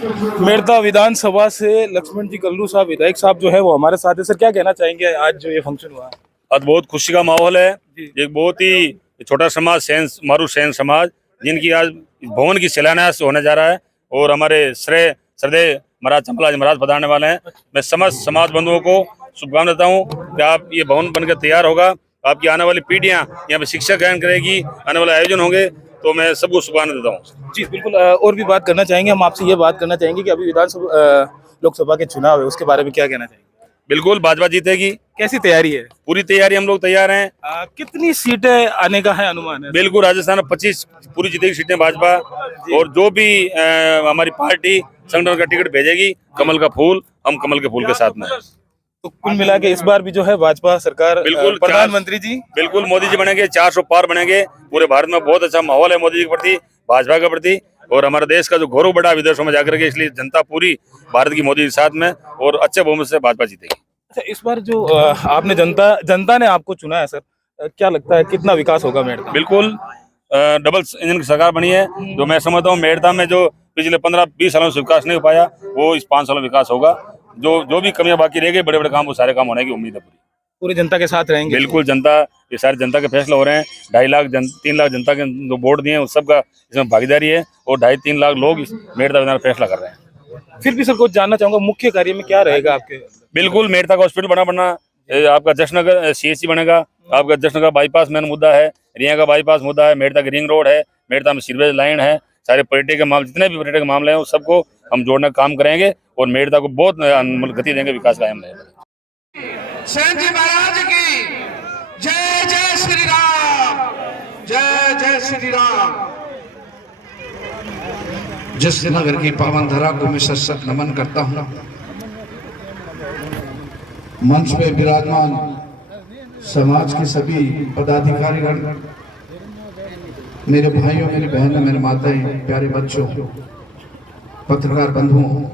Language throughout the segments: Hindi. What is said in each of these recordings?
मेड़ता विधानसभा से लक्ष्मण जी कल्लू साहब विधायक साहब जो है वो हमारे साथ है। सर क्या कहना चाहेंगे आज जो ये फंक्शन हुआ? आज बहुत खुशी का माहौल है। एक बहुत ही छोटा समाज मारू सैन समाज जिनकी आज भवन की शिलान्यास होने जा रहा है और हमारे श्रद्धेय महाराज चंपलाजी महाराज पधारने वाले हैं। मैं समस्त समाज बंधुओं को शुभकामनाएं देता हूँ कि आप ये भवन बनकर तैयार होगा, आपकी आने वाली पीढ़ियां यहाँ पे शिक्षा ग्रहण करेगी, आने वाले आयोजन होंगे, तो मैं सबको शुभकामनाएं देता हूँ। जी बिल्कुल। और भी बात करना चाहेंगे हम आपसे, ये बात करना चाहेंगे कि अभी विधानसभा लोकसभा के चुनाव है, उसके बारे में क्या कहना चाहेंगे? बिल्कुल भाजपा जीतेगी। कैसी तैयारी है? पूरी तैयारी, हम लोग तैयार हैं। कितनी सीटें आने का है अनुमान है? बिल्कुल राजस्थान में 25 पूरी जीतेगी सीटें भाजपा, और जो भी हमारी पार्टी संगठन का टिकट भेजेगी, कमल का फूल, हम कमल के फूल के साथ में। तो कुल मिला के इस बार भी जो है भाजपा सरकार, बिल्कुल प्रधानमंत्री जी बिल्कुल मोदी जी बनेंगे, 400 पार बनेंगे। पूरे भारत में बहुत अच्छा माहौल है मोदी जी के प्रति, भाजपा के प्रति, और हमारे देश का जो गौरव बढ़ा विदेशों में जाकर के, इसलिए जनता पूरी भारत की मोदी के साथ में, और अच्छे बहुमत से भाजपा जीतेगी। अच्छा, इस बार जो आपने जनता ने आपको चुना है सर, क्या लगता है कितना विकास होगा मेड़ता? बिल्कुल डबल इंजन की सरकार बनी है। जो मैं समझता हूँ मेड़ता में जो पिछले 15-20 सालों से विकास नहीं हो पाया, वो इस 5 सालों में विकास होगा। जो भी कमियां बाकी रह गई, बड़े बड़े काम, वो सारे काम होने की उम्मीद है। पूरी जनता के साथ रहेंगे? बिल्कुल जनता, ये सारी जनता के फैसले हो रहे हैं। 2.5 लाख 3 लाख जनता के जो वोट दिए हैं, उस सबका इसमें भागीदारी है, और 2.5-3 लाख लोग इस मेड़ता विधान फैसला कर रहे हैं। फिर भी सर कुछ जानना चाहूंगा, मुख्य कार्य में क्या रहेगा आपके? बिल्कुल मेड़ता का हॉस्पिटल बनना, आपका जश्नगर CSC बनेगा, आपका जश्नगर बाईपास मेन मुद्दा है, रिया का बाईपास मुद्दा है, मेड़ता की रिंग रोड है, मेड़ता में सीवरेज लाइन है, सारे पर्यटक के मामले, जितने भी पर्यटक के मामले हैं, उस सबको हम जोड़ने का काम करेंगे, और मेड़ता को बहुत गति देंगे, विकास कायम रहेगा। सेन जी महाराज की जय जय श्री राम, जय जय श्री राम। जिस नगर की पावन धरा को मैं सशक्त नमन करता हूं, मंच पे विराजमान समाज के सभी पदाधिकारीगण, मेरे भाइयों, मेरी बहनों, मेरे माताएं, प्यारे बच्चों, पत्रकार बंधुओं,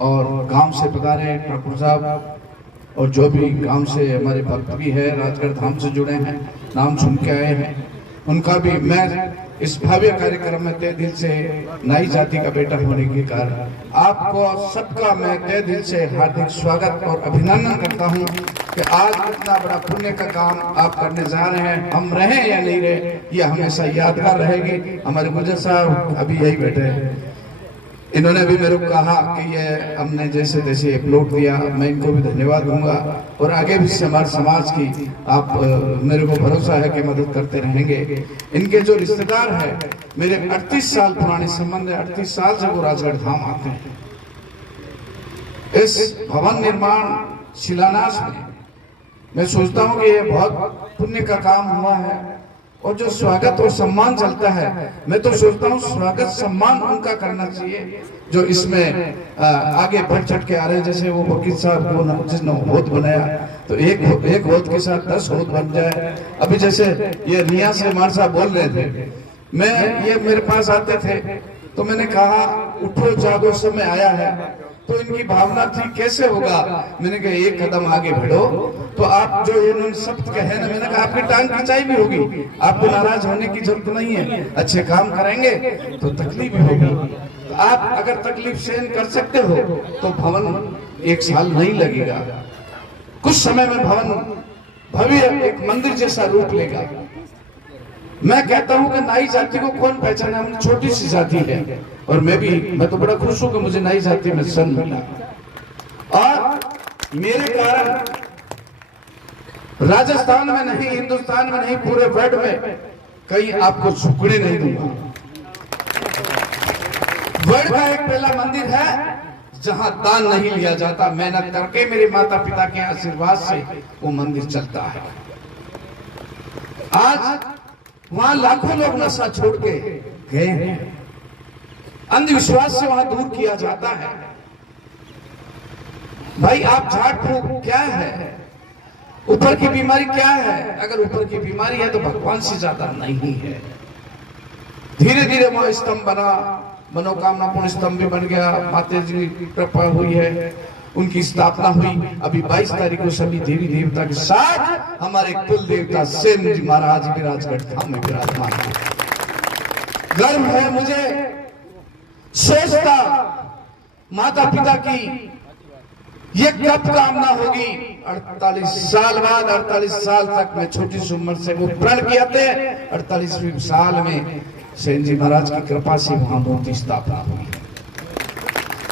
और गांव से पधारे ठाकुर साहब, और जो भी गांव से हमारे भक्त भी है, राजगढ़ धाम से जुड़े हैं, नाम सुन के आए हैं, उनका भी मैं इस भव्य कार्यक्रम में तहे दिल से, नाई जाति का बेटा होने के कारण आपको सबका मैं तहे दिल से हार्दिक स्वागत और अभिनंदन करता हूं कि आज इतना बड़ा पुण्य का काम आप करने जा रहे हैं। हम रहे या नहीं रहे, ये हमेशा यादगार रहेगी। हमारे गुजर साहब अभी यही बैठे हैं, इन्होंने भी मेरे को कहा कि ये हमने जैसे तैसे अपलोड दिया, मैं इनको भी धन्यवाद दूंगा, और आगे भी हमारे समाज की आप मेरे को भरोसा है कि मदद करते रहेंगे। इनके जो रिश्तेदार हैं, मेरे 38 साल पुराने संबंध है, 38 साल से वो राजगढ़ धाम आते हैं। इस भवन निर्माण शिलान्यास में मैं सोचता हूँ कि ये बहुत पुण्य का काम हुआ है, और जो स्वागत और सम्मान चलता है, मैं तो सोचता हूँ स्वागत सम्मान उनका करना चाहिए जो इसमें आगे बढ़ चढ़ के आ रहे हैं। जैसे वो वकील साहब जिसने होद बनाया, तो एक होद के साथ 10 होद बन जाए। अभी जैसे ये रिया से मार साहब बोल रहे थे, मैं ये मेरे पास आते थे तो मैंने कहा उठो जागो समय आया है, तो इनकी भावना थी कैसे होगा। मैंने कहा एक कदम आगे बढ़ो, तो आप जो इन्होंने शब्द कहे ना, मैंने कहा आपकी टांग खिंचाई भी होगी, आपको नाराज होने की जरूरत नहीं है, अच्छे काम करेंगे तो तकलीफ भी होगी। तो आप अगर तकलीफ सहन कर सकते हो तो भवन 1 साल नहीं लगेगा, कुछ समय में भवन भव्य एक मंदिर जैसा रूप लेगा। मैं कहता हूं कि नाई जाति को कौन पहचाने, हम छोटी सी जाति है, और मैं तो बड़ा खुश हूं कि मुझे नाई जाति में सन मिला, और मेरे कारण राजस्थान में नहीं, हिंदुस्तान में नहीं, पूरे वर्ल्ड में कहीं आपको झुकने नहीं दूंगा। वर्ल्ड का एक पहला मंदिर है जहां दान नहीं लिया जाता, मेहनत करके मेरे माता पिता के आशीर्वाद से वो मंदिर चलता है। आज वहां लाखों लोग नशा छोड़ के गए हैं, अंधविश्वास से वहां दूर किया जाता है। भाई आप झाड़ फूक क्या है, ऊपर की बीमारी क्या है? अगर ऊपर की बीमारी है तो भगवान से ज्यादा नहीं है। धीरे धीरे वहां स्तंभ बना, मनोकामना पूर्ण स्तंभ भी बन गया, माता जी की कृपा हुई है, उनकी स्थापना हुई। अभी 22 तारीख को सभी देवी देवता के साथ हमारे कुल देवता सेन जी महाराज भी राजगढ़ धाम में विराजमान है। गर्व है मुझे, सोचता माता पिता की ये कब कामना होगी? 48 साल बाद, 48 साल तक मैं छोटी सी उम्र से वो प्रण किए थे, 48वें साल में सेन जी महाराज की कृपा से वहां मूर्ति स्थापना हुई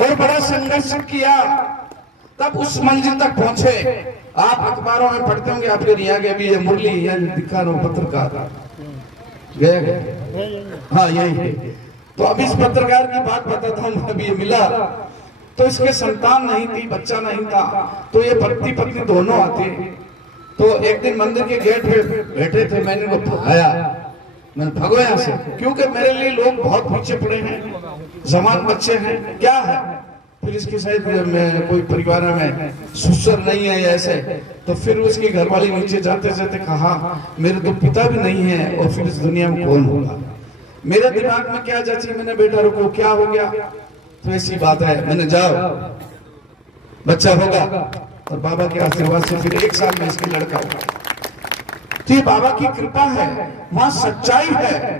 और बड़ा संघर्ष किया, तब उस मंजिल तक पहुंचे। आप अखबारों में पढ़ते होंगे, आपके यहाँ के भी ये मुरली है, दिखा रहा हूं पत्रकार गए, हाँ यही है। तो अब इस पत्रकार की बात बताता हूँ। अभी ये मिला तो इसके संतान नहीं थी, बच्चा नहीं था, तो ये पति पत्नी दोनों आते। तो एक दिन मंदिर के गेट पे बैठे थे, मैंने वो भगाया, मैंने भगो यहाँ से, क्योंकि मेरे लिए लोग बहुत पीछे पड़े हैं, जवान बच्चे हैं, क्या है। फिर इसकी शायद में कोई परिवार में सुसर नहीं है ऐसे, तो फिर उसकी घरवाली नीचे जाते जाते कहा मेरे तो पिता भी नहीं है और फिर इस दुनिया में कौन होगा। मेरे दिमाग में क्या जाची, मैंने बेटा रुको क्या हो गया, तो ऐसी बात है, मैंने जाओ बच्चा होगा और बाबा के आशीर्वाद से फिर 1 साल में इसका लड़का होगा। तो ये बाबा की कृपा है, वहां सच्चाई है,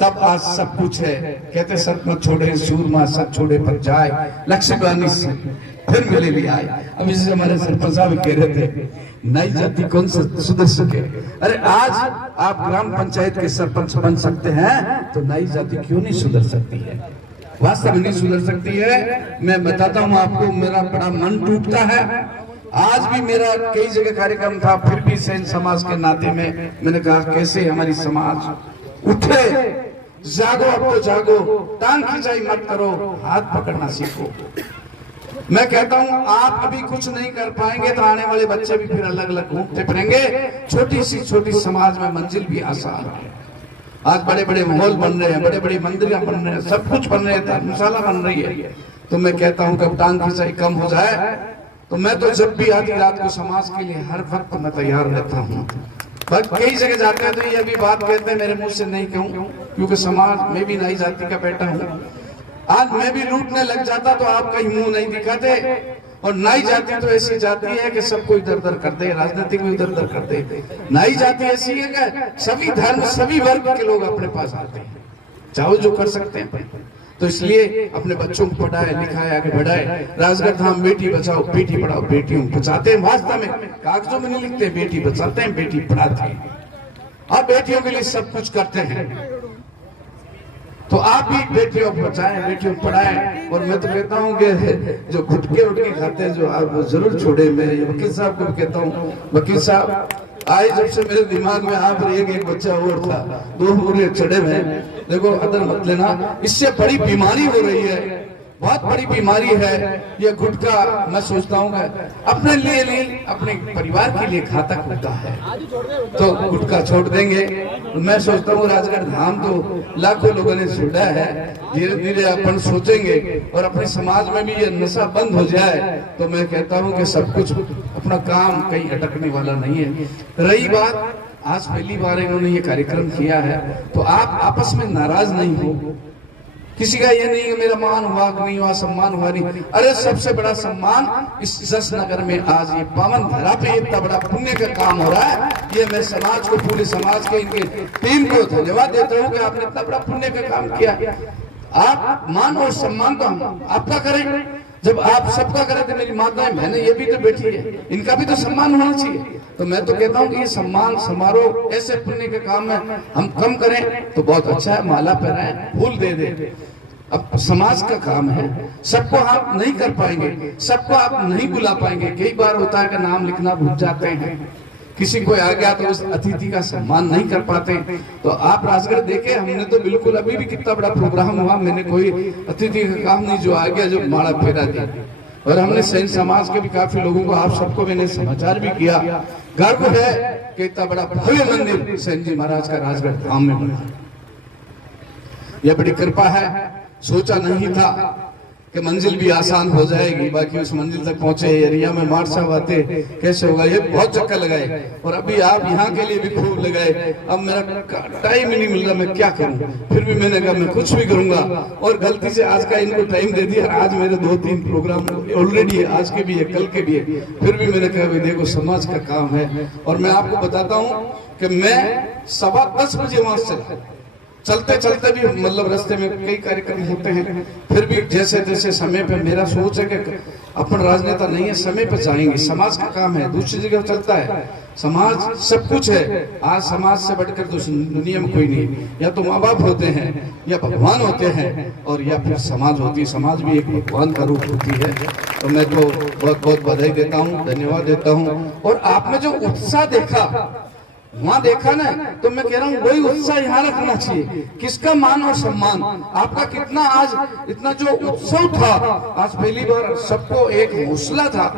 तब आज सब कुछ है। कहते सत मत छोड़े सूरमा, सत छोड़े पर जाए, लक्ष्मीवानी से फिर मिले भी आए। अब इसे हमारे सरपंच साहब कह रहे थे नई जाति कौन सुधर सके। अरे आज आप ग्राम पंचायत के सरपंच बन सकते हैं, तो नई जाति क्यों नहीं सुधर सकती है? वास्तव में नहीं सुधर सकती है। मैं बताता हूँ आपको, मेरा बड़ा मन टूटता है। आज भी मेरा कई जगह कार्यक्रम था, फिर भी सेन समाज के नाते में मैंने कहा कैसे हमारी समाज उठे, जागो, अब तो जागो, टांग खिंचाई मत करो, हाथ पकड़ना सीखो। मैं कहता हूं आप अभी कुछ नहीं कर पाएंगे तो आने वाले बच्चे भी फिर अलग अलग घूमते फिरेंगे। छोटी समाज में मंजिल भी आसान है। आज बड़े बड़े माहौल बन रहे हैं, बड़े बड़े मंदिर बन रहे हैं, सब कुछ बन रहे हैं, धर्मशाला बन रही है। तो मैं कहता हूं कब टांग खिंचाई कम हो जाए, तो मैं तो जब भी आधी रात को समाज के लिए हर वक्त मैं तैयार रहता हूँ। बट कई जगह जाते हैं तो ये अभी बात कहते हैं, मेरे मुंह से नहीं कहूँ, क्योंकि समाज में भी नई जाति का बेटा हूँ। आज मैं भी लूटने लग जाता तो आप कहीं मुंह नहीं दिखाते। और नई जाति तो ऐसी जाति है कि सबको इधर उधर कर दे, राजनीति में इधर उधर कर दे। नई जाति ऐसी है कि सभी धर्म सभी वर्ग के लोग अपने पास आते हैं, चाहो जो कर सकते हैं। तो इसलिए अपने बच्चों को पढ़ाए लिखाए आगे बढ़ाए। राजगढ़ धाम बेटी बचाओ बेटी पढ़ाओ, बेटियों को बचाते हैं, वास्तव में कागजों में नहीं लिखते, बेटी बचाते हैं बेटी पढ़ाते हैं, और बेटियों के लिए सब कुछ करते हैं। तो आप भी बेटियों को बचाएं, बेटियों को पढ़ाएं। और मैं तो कहता हूँ कि जो गुटके उटके खाते हैं जो आप वो जरूर छोड़े। मैं वकील साहब को भी कहता हूँ, वकील साहब आए जब से मेरे दिमाग में आप एक बच्चा और था, 2 पूरे चढ़े हुए। देखो अदर मत लेना, इससे बड़ी बीमारी हो रही है, बहुत बड़ी बीमारी है ये गुटखा। मैं सोचता हूँ अपने लिए नहीं, अपने परिवार के लिए घातक होता है, तो गुटखा छोड़ देंगे। मैं सोचता हूँ राजगढ़ धाम तो लाखों लोगों ने छोड़ा है, धीरे धीरे अपन सोचेंगे और अपने समाज में भी ये नशा बंद हो जाए, तो मैं कहता हूँ कि सब कुछ अपना काम कहीं अटकने वाला नहीं है। रही बात, आज पहली बार इन्होंने ये कार्यक्रम किया है, तो आप आपस में नाराज नहीं हो। किसी का ये नहीं है मेरा मान हुआ नहीं हुआ, सम्मान हुआ नहीं। अरे सबसे बड़ा सम्मान इस जस नगर में आज ये पावन धरा पे इतना बड़ा पुण्य का काम हो रहा है। ये मैं समाज को, पूरे समाज के इनके टीम को धन्यवाद देता हूँ कि आपने इतना बड़ा पुण्य का काम किया। आप मान और सम्मान तो हम आपका करें, जब आप सबका करें तो मेरी माताएं बहनें ये भी तो बैठी है, इनका भी तो सम्मान होना चाहिए। तो मैं तो कहता हूँ कि ये सम्मान समारोह ऐसे पुण्य के काम में हम कम करें तो बहुत अच्छा है। माला पहनाएं, फूल दे दे, अब समाज का काम है। सबको आप नहीं कर पाएंगे, सबको आप नहीं बुला पाएंगे। कई बार होता है कि नाम लिखना भूल जाते हैं, किसी को आ गया तो उस अतिथि का सम्मान नहीं कर पाते। तो आप राजगढ़ देखे, हमने तो बिल्कुल अभी भी कितना बड़ा प्रोग्राम हुआ, मैंने कोई अतिथि का काम नहीं, जो आ गया जो माला फेरा दिया। और हमने सेन समाज के भी काफी लोगों को, आप सबको मैंने समाचार भी किया। गर्व है कि इतना बड़ा भव्य मंदिर सेन जी महाराज का राजगढ़ धाम में बना। यह बड़ी कृपा है, सोचा नहीं था कि मंजिल भी आसान हो जाएगी। बाकी उस मंजिल तक पहुंचे, एरिया में मार साहब आते कैसे होगा, ये बहुत चक्कर लगाए। और अभी आप यहाँ के लिए भी खूब लगाए। अब मेरा टाइम ही नहीं मिल रहा, मैं क्या करूँ। फिर भी मैंने कहा मैं कुछ भी करूंगा, और गलती से आज का इनको टाइम दे दिया। आज मेरे 2-3 प्रोग्राम ऑलरेडी है, आज के भी है, कल के भी है। फिर भी मैंने कहा देखो समाज का काम है। और मैं आपको बताता हूँ कि मैं 10:15 बजे वहां से चलते चलते भी मतलब रास्ते में कई कार्यक्रम होते हैं, फिर भी जैसे जैसे समय पे मेरा सोच है कि अपन राजनेता नहीं है, समय पे जाएंगे, समाज का काम है, दूसरी जगह चलता है, समाज सब कुछ है। आज समाज से बढ़कर दुनिया में कोई नहीं, या तो माँ बाप होते हैं या भगवान होते हैं और या फिर समाज होती है, समाज भी एक भगवान का रूप होती है। तो मैं तो बहुत बहुत बधाई देता हूँ, धन्यवाद देता हूँ। और आपने जो उत्साह देखा वहां देखा ना, तो मैं कह रहा हूँ वही उत्साह यहाँ रखना चाहिए। किसका मान और सम्मान, आपका कितना आज इतना जो उत्सव था, आज पहली बार सबको एक हौसला था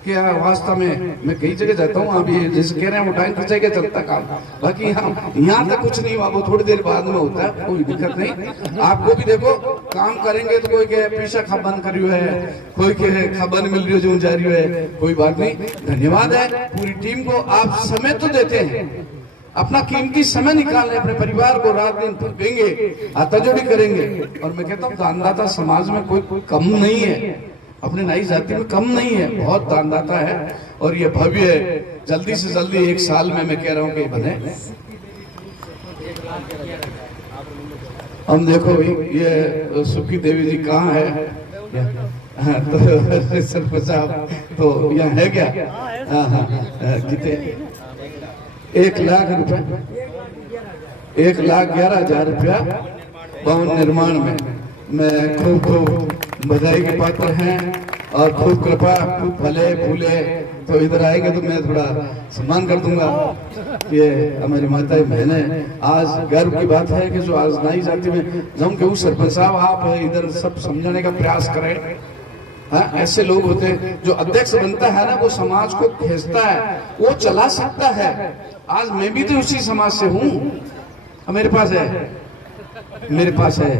कि वास्तव में मैं कई जगह जाता हूँ, अभी जैसे कह रहे हैं उठाइन खिंचाई चलता काम, बाकी यहाँ तक कुछ नहीं हुआ, वो थोड़ी देर बाद में होता है, कोई दिक्कत नहीं। आपको भी देखो काम करेंगे तो कोई कहे पीछा खबन करियो है, कोई कहे खबन मिल रही जो जा रही है, कोई बात नहीं। धन्यवाद है पूरी टीम को, आप समय तो देते हैं, अपना कीमती समय निकालें, अपने परिवार को रात दिन देंगे, आताजोड़ी करेंगे। और मैं कहता हूँ दानदाता समाज में कोई कम नहीं है, अपने नाई जाति में कम नहीं है, बहुत दानदाता है। और ये भव्य जल्दी से जल्दी एक साल में मैं कह रहा हूँ कि बने। हम देखो ये सुखी देवी जी कहाँ है, हाँ, तो सरपंच साहब तो यहाँ है क्या? हाँ कितने 1 लाख रुपए, 1,11,000 रुपया भवन निर्माण में। मैं खूब खूब बधाई के पात्र हैं और खूब कृपा, खूब फले फूले। तो इधर आएंगे तो मैं थोड़ा सम्मान कर दूंगा। ये हमारी माता बहने, आज गर्व की बात है कि जो आज नाई जाति में जम के उस सरपंच साहब आप इधर सब समझाने का प्रयास करें। हाँ, ऐसे लोग होते हैं जो अध्यक्ष बनता है ना, वो समाज को खींचता है, वो चला सकता है। आज मैं भी तो उसी समाज से हूँ, मेरे पास है।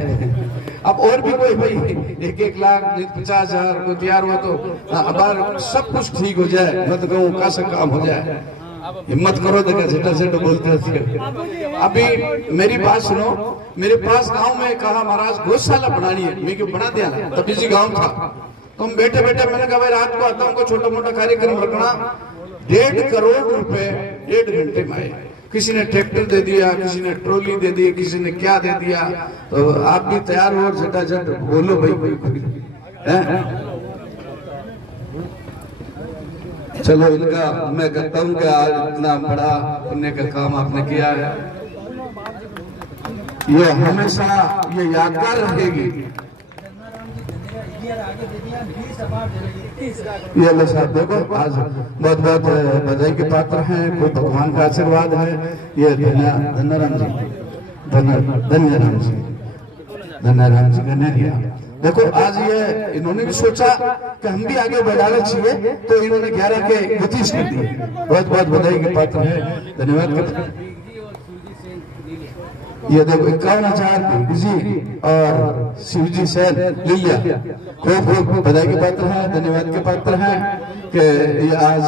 अब और भी कोई भाई 1-1 लाख 50,000 को तैयार हुआ तो अब सब कुछ ठीक हो जाए, मैं तो कहूँ कैसा काम हो जाए। हिम्मत करो तो क्या झटा बोलते हैं। अभी मेरी बात सुनो, मेरे पास गांव में कहा महाराज गौशाला बनानी है, मैं क्यों बना दिया ना, तभी जी गाँव था। तो हम बैठे बैठे मैंने कहा भाई रात को आता हूँ को छोटा मोटा कार्यक्रम रखना, 1.5 करोड़ रुपए 1.5 घंटे में आए। किसी ने ट्रैक्टर दे दिया, किसी ने ट्रॉली दे दी, किसी ने क्या दे दिया। तो आप भी तैयार हो और झटाझट बोलो भाई। चलो इनका मैं कहता हूँ कि आज इतना बड़ा पुण्य का काम आपने किया है, ये हमेशा ये यादगार रहेगी। ये लो साहब देखो, आज बहुत बहुत बधाई के पात्र हैं, कोई भगवान का आशीर्वाद है। ये धन्यराम जी गनेरिया देखो, आज ये इन्होंने भी सोचा कि हम भी आगे बढ़ाना चाहिए, तो इन्होंने 11 के 32 कर दिए। बहुत बहुत बधाई के पात्र है, धन्यवाद। ये देखो 51,000 जी और शिवजी सैन लिया, खूब खूब बधाई के पात्र हैं, धन्यवाद के पात्र हैं कि ये आज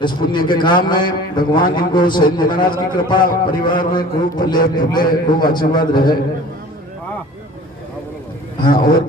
इस पुण्य के काम में भगवान इनको सैन्य महाराज की कृपा, परिवार में खूब फले फूले, खूब आशीर्वाद रहे। हाँ और